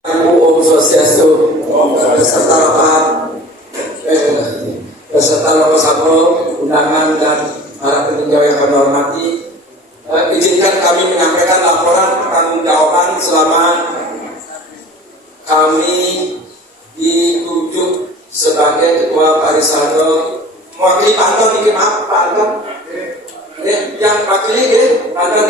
Om Swastiastu, beserta Bapak, beserta Bapak Sabro, undangan dan para peninjau yang kami hormati. Izinkan kami menyampaikan laporan pertanggungjawaban selama kami ditunjuk sebagai Ketua Parisaldo mewakili Banten. Ini maaf Pak Anton, yang wakili Banten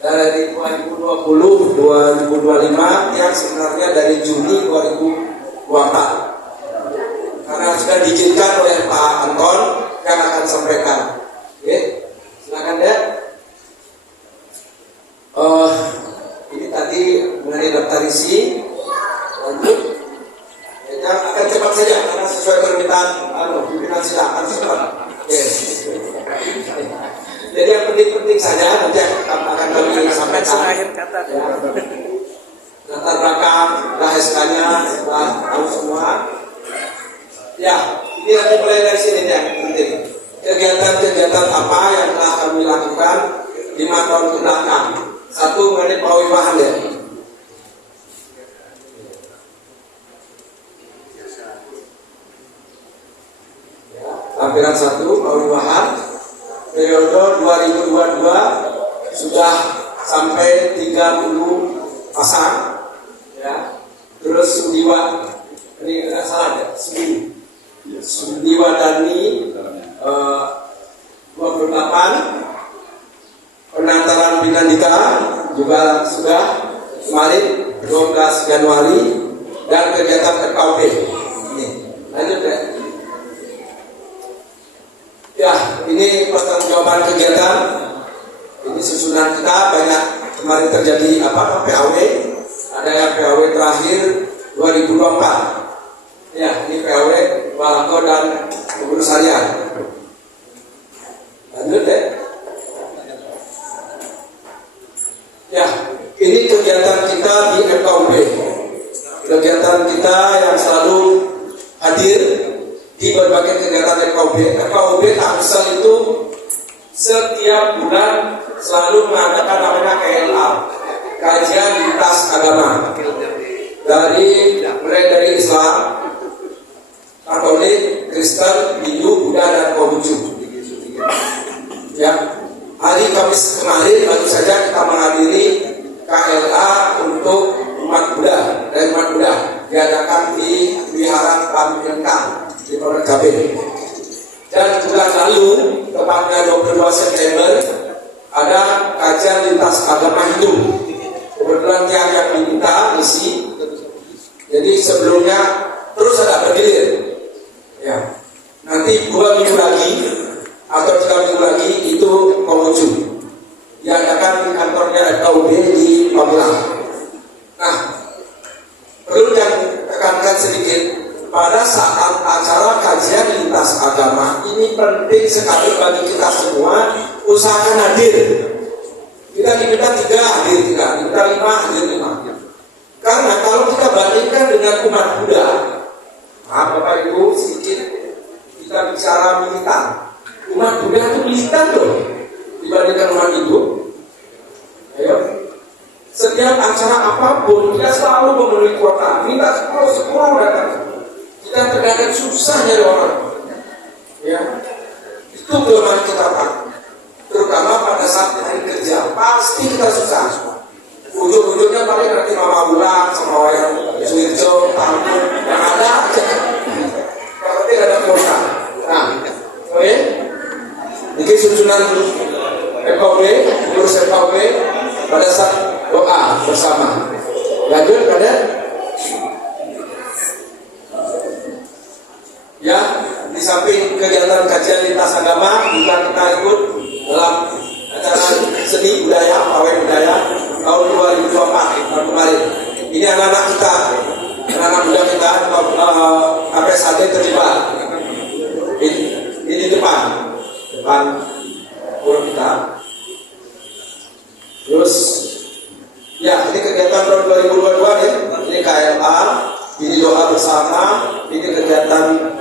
dari 2020-2025 yang sebenarnya dari Juni 2024, karena sudah diizinkan oleh Pak Anton yang akan sampaikan. Oke, silakan ya. Ini tadi mengenai daftar isi, lanjut. Ya, akan cepat saja karena sesuai permintaan pimpinan silakan cepat. Oke. Jadi yang penting-penting saja nanti akan kami sampaikan. Ya. Latar belakang, SK-nya sudah tahu semua. Ya, ini nanti mulai dari sini ya, penting. Kegiatan-kegiatan apa yang telah kami lakukan 5 tahun ke belakang. Satu, mengenai pawiwahan ya. Tampilan 1, pawiwahan. Periode 2022 sudah sampai 30 pasang ya. Terus Sundiwa, ini tidak salah ya, Sundiwa Dani 28, penantaran Pinandika juga sudah kemarin 12 Januari, dan kegiatan RKUD. Ini lanjut ya. Ya, ini pertanggungjawaban kegiatan. Ini susunan kita banyak kemarin terjadi PAW. Ada yang PAW terakhir 2024. Ya, ini PAW Balako dan Pengurus Harian. Lanjut deh. Ya, ini kegiatan kita di RKUB. Kegiatan kita yang selalu hadir di berbagai kegiatan RKUB. RKUB Tangsel itu setiap bulan selalu mengadakan namanya KLA, kajian lintas agama, mulai dari Islam, Katolik, Kristen, Hindu, Buddha, dan Konghucu. Ya, hari Kamis kemarin baru saja kita menghadiri KLA untuk umat Buddha dan umat Buddha diadakan di Wihara Pamilengkang di Pondok Cabe. Dan bulan lalu, tepatnya 22 September, ada kajian lintas agama Hindu. Kebetulan yang diminta isi. Jadi sebelumnya terus ada bergilir. Ya. Nanti 2 minggu lagi atau 3 minggu lagi itu Konghucu. Diadakan di kantornya RKUB di Pamulang. Nah, perlu yang tekankan sedikit. Pada saat acara kajian lintas agama ini penting sekali bagi kita semua usahakan hadir. Kita diminta 3 hadir 3, diminta 5 hadir 5. Karena kalau kita bandingkan dengan umat Buddha, Bapak Ibu sedikit kita bicara militan. Umat Buddha itu militan loh dibandingkan umat Hindu. Ayo. Setiap acara apapun kita selalu memenuhi kuota. Minta 10 datang. Kita terkadang susah nyari orang, ya itu kelemahan kita Pak. Terutama pada saat hari kerja pasti kita susah. Ujung-ujungnya paling nanti Mama Bulan sama yang Suirjo, Tampun yang ada aja. Kalau tidak ada kuota. Nah, oke. Ini susunan RKUB, urus RKUB pada saat doa bersama. Lanjut pada. Ya, di samping kegiatan kajian lintas agama juga kita ikut dalam acara seni budaya, pawai budaya tahun 2024 tahun kemarin. Ini anak-anak kita, anak-anak muda kita sampai saat ini terlibat. Ini di depan guru kita. Terus, ya ini kegiatan tahun 2022 ya. Ini KLA, ini doa bersama, ini kegiatan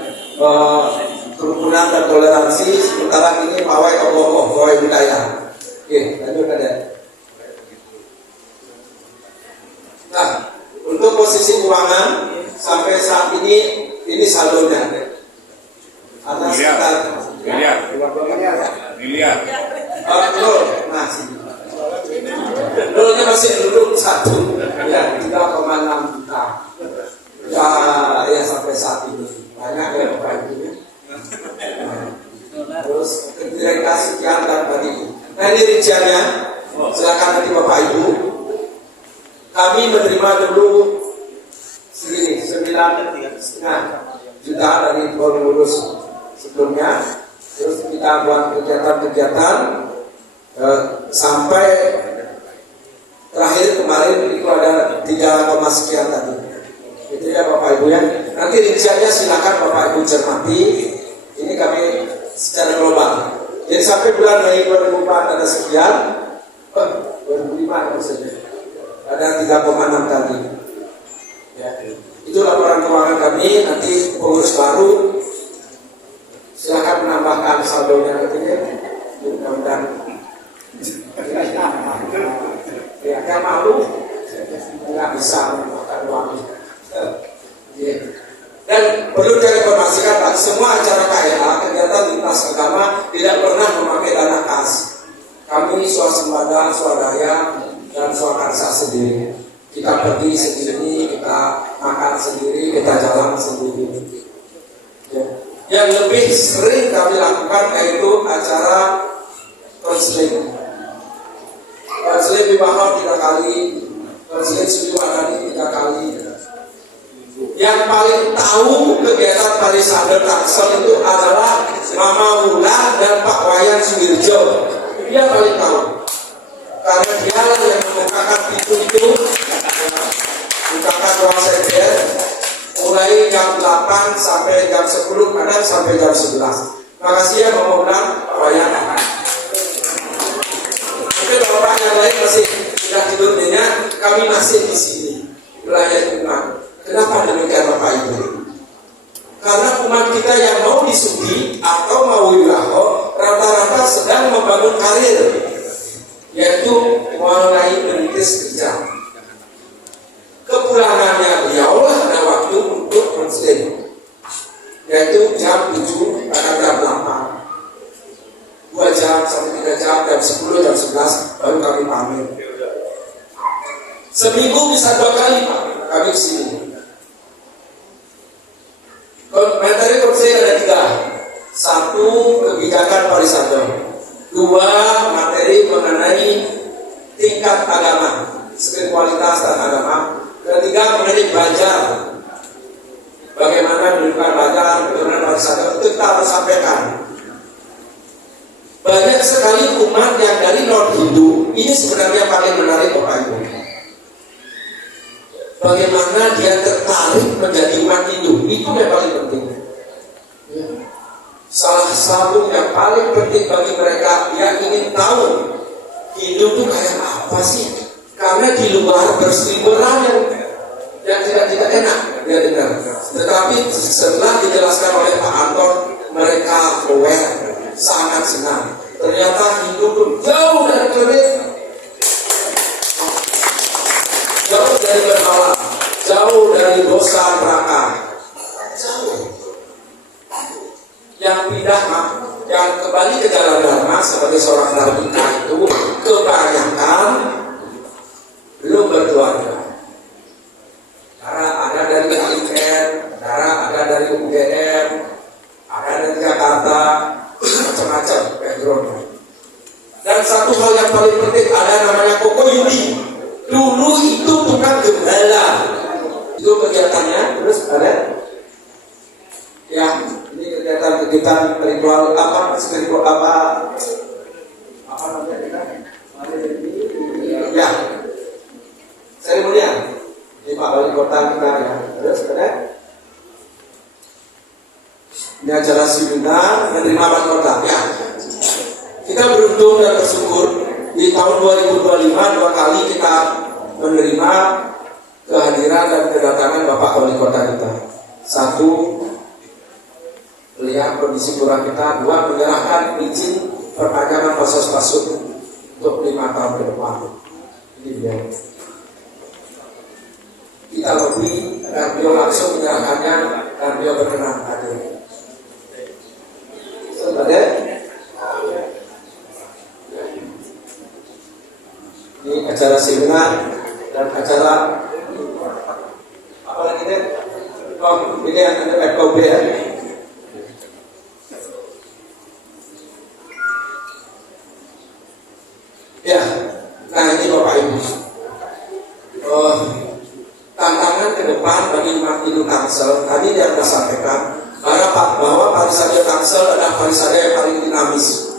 kerukunan dan toleransi. Sementara ini pawai tokoh, pawai budaya. Oke, lanjut ada. posisi keuangan sampai saat ini saldonya ada sekitar miliar. Nolnya masih duduk 1 ya 3,6 juta ya sampai saat ini banyak ya Bapak Ibu ya. Terus kira-kira sekian dan tadi. Nah ini rinciannya, silakan nanti Bapak Ibu. Kami menerima dulu segini 9,5 juta dari pengurus sebelumnya. Terus kita buat kegiatan-kegiatan sampai terakhir kemarin itu ada 3, sekian tadi. Itu ya Bapak Ibu ya. Nanti rinciannya silakan Bapak Ibu cermati. Ini kami secara global. Jadi sampai bulan Mei 2004 ada sekian, 2005 maksudnya ada 3,6 tadi. Ya. Itu laporan keuangan kami. Nanti pengurus baru silakan menambahkan saldonya nantinya. Mudah-mudahan. Ya, kayak malu nggak bisa memakan uang. Dan perlu diinformasikan Pak, semua acara KLA, kegiatan lintas agama tidak pernah memakai dana kas. Kami swasembada, swadaya, dan swakarsa sendiri. Kita pergi sendiri, kita makan sendiri, kita jalan sendiri. Ya. Yang lebih sering kami lakukan yaitu acara konseling. Konseling di Bahor 3 kali, konseling Sudiwadani 3 kali. Yang paling tahu kegiatan Parisader Tangsel itu adalah Mama Wulan dan Pak Wayan Suwirjo. Dia paling tahu, karena dia yang membukakan pintu itu, bukakan ruang sender, mulai jam 8 sampai jam 10, kadang sampai jam 11. Makasih ya Mama Wulan, Pak Wayan. Tapi bapak yang lain masih tidak tidur nyenyak, kami masih di sini melayani umat. Kenapa demikian Bapak Ibu? Karena umat kita yang mau disugi atau mau wilaho rata-rata sedang membangun karir, yaitu mulai merintis kerja. Kepulangannya beliaulah ada waktu untuk konseling, yaitu jam 7 pada jam 8, 2 jam sampai 3 jam, jam 10, jam 11 baru kami pamit. Seminggu bisa 2 kali Pak kami kesini. Materi konseling ada 3. 1, kebijakan Parisader. 2, materi mengenai tingkat agama, spiritualitas dan agama. 3, mengenai belajar. Bagaimana menunjukkan belajar, bagaimana Parisader, itu kita harus sampaikan. Banyak sekali umat yang dari non-Hindu, ini sebenarnya paling menarik Bapak Ibu. Bagaimana dia tertarik menjadi umat Hindu, itu yang paling penting. Salah satu yang paling penting bagi mereka, dia ingin tahu Hindu itu kayak apa sih? Karena di luar berseliweran yang tidak enak dia dengar. Tetapi setelah dijelaskan oleh Pak Anton, mereka aware, sangat senang. Ternyata Hindu itu jauh dari kelit, jauh dari berhala, jauh dari dosa neraka, jauh. Yang pindah, yang kembali ke jalan dharma sebagai seorang dharmika itu kebanyakan belum berkeluarga. Karena ada dari IPN, ada dari UGM, ada dari Jakarta, macam-macam backgroundnya. Dan satu hal yang paling penting, ada namanya Koko Yudi. Dulu itu bukan gembala. Itu kegiatannya, terus ada ya, ini kegiatan ritual apa, spiritual apa namanya ya, seremonial di Pak Wali Kota kita ya. Terus ada ini acara seminar menerima Wali Kota ya. Kita beruntung dan bersyukur di tahun 2025 2 kali kita menerima kehadiran dan kedatangan Bapak Wali Kota kita. 1, melihat kondisi kurang kita. 2, menyerahkan izin perpanjangan proses pasut untuk 5 tahun ke depan. Ini dia. Kita Budi dan beliau langsung menyerahkannya dan beliau berkenan hadir. Sebenarnya ini acara seminar dan acara apa lagi deh? Oh, ini yang ada FKB ya. Ya, nah ini Bapak Ibu. Tantangan ke depan bagi umat Hindu Tangsel tadi yang saya sampaikan bahwa Parisadya Tangsel adalah Parisadya yang paling dinamis.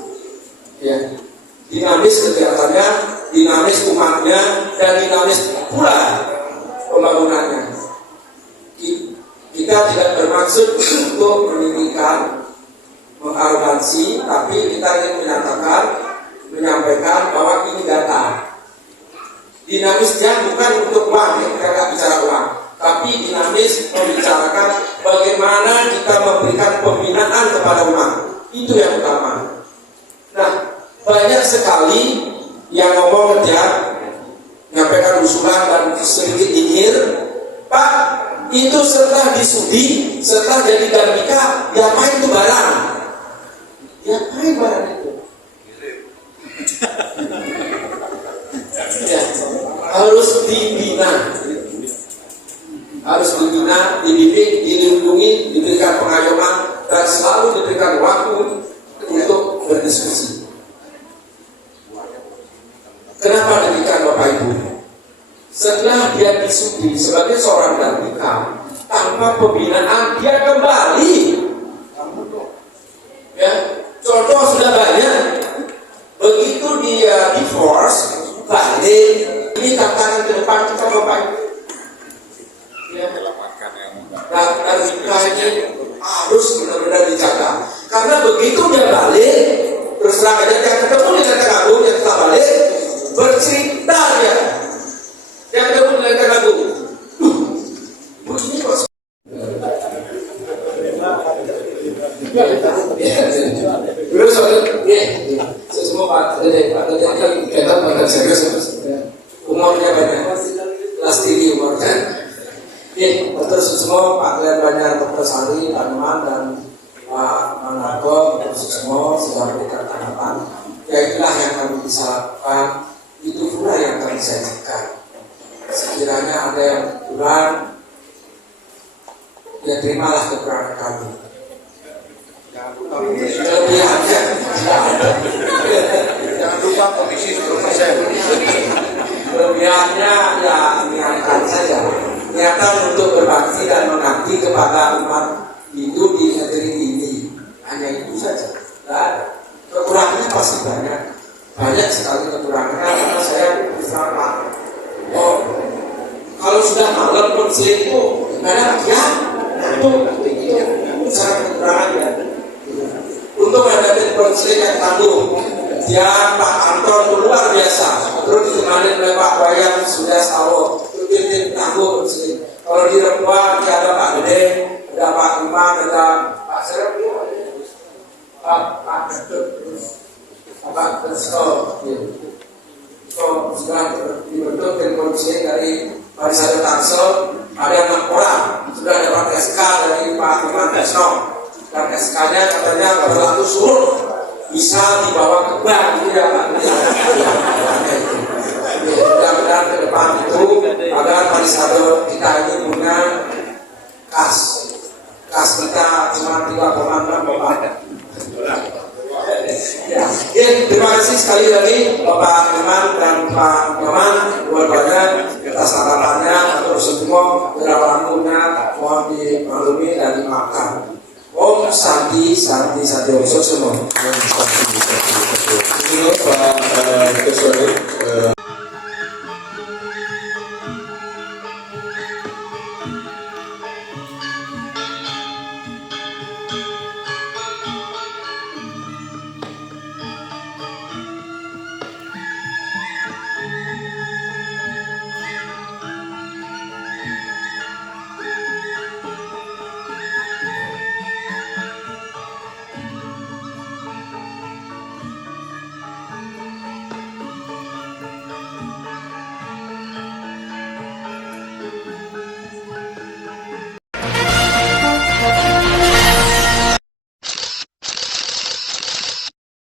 Ya, dinamis kegiatannya, dinamis umatnya, dan dinamis pula pembangunannya. Kita tidak bermaksud untuk meninggikan, mengarogansi, tapi kita ingin menyampaikan bahwa ini data. Dinamisnya bukan untuk uang, ya, kita nggak bicara uang, tapi dinamis membicarakan bagaimana kita memberikan pembinaan kepada umat. Itu yang utama. Nah, banyak sekali yang ngomong kerja, menyampaikan usulan dan sedikit nyinyir, Pak, itu setelah disudi, setelah jadi garbika, diapain itu barang? Diapain barang itu? Ya, harus dibina, dididik, dilindungi, diberikan pengayoman, dan selalu diberikan waktu untuk berdiskusi. Kenapa demikian Bapak Ibu? Setelah dia disudi sebagai seorang garbika, tanpa pembinaan dia kembali. Ya, contoh sudah banyak. Begitu dia divorce, balik. Ini tantangan ke depan kita Bapak Ibu. Ya. Nah, garbika ini harus benar-benar dijaga. Karena begitu dia balik, terus terang aja dia ketemu dengan Kang Agung, dia telah balik, bercerita dia. Dia ketemu dengan Kang Agung. Bu, ini kok terus semua Pak umurnya banyak, kelas tinggi umurnya. Terus semua Pak Glenn Banjar, Dr. Sari, Pak Numan dan Pak Manako, terus semua sudah memberikan tanggapan. Ya itulah yang kami bisa lakukan, itu pula yang kami sajikan. Sekiranya ada yang kurang, ya terimalah kekurangan kami. Kelebihannya jangan lupa komisi 10%. Kelebihannya ya niatkan saja, niatan untuk berbakti dan mengabdi kepada umat Hindu di negeri ini, hanya itu saja. Dan kekurangannya pasti banyak sekali kekurangannya, karena saya bersama. Kalau sudah malam konseling itu nggak ada kajian, itu sangat kekurangannya. Untuk menghadapi konseling yang tangguh, dia Pak Anton luar biasa, terus ditemani oleh Pak Wayan sudah tahu, itu tangguh konseling. Kalau di Rembang ada Pak Gede, ada Pak Imam, ada Pak Serap, Pak Kesto, sudah dibentuk tim konseling dari Parisadya Tangsel, ada 6 orang, sudah dapat SK dari Pak Imam Kesto. Dan SK-nya katanya berlaku surut, bisa dibawa ke bank, gitu ya Pak. Mudah-mudahan ke depan itu agar Parisadya kita ini punya kas kita cuma 3,6 Bapak. Ya, terima kasih sekali lagi Bapak Iman dan Pak Nyoman, luar biasa atas tanggapannya, atau semua beberapa waktunya mohon dimaklumi dan dimaafkan. Om Santi Oso semua.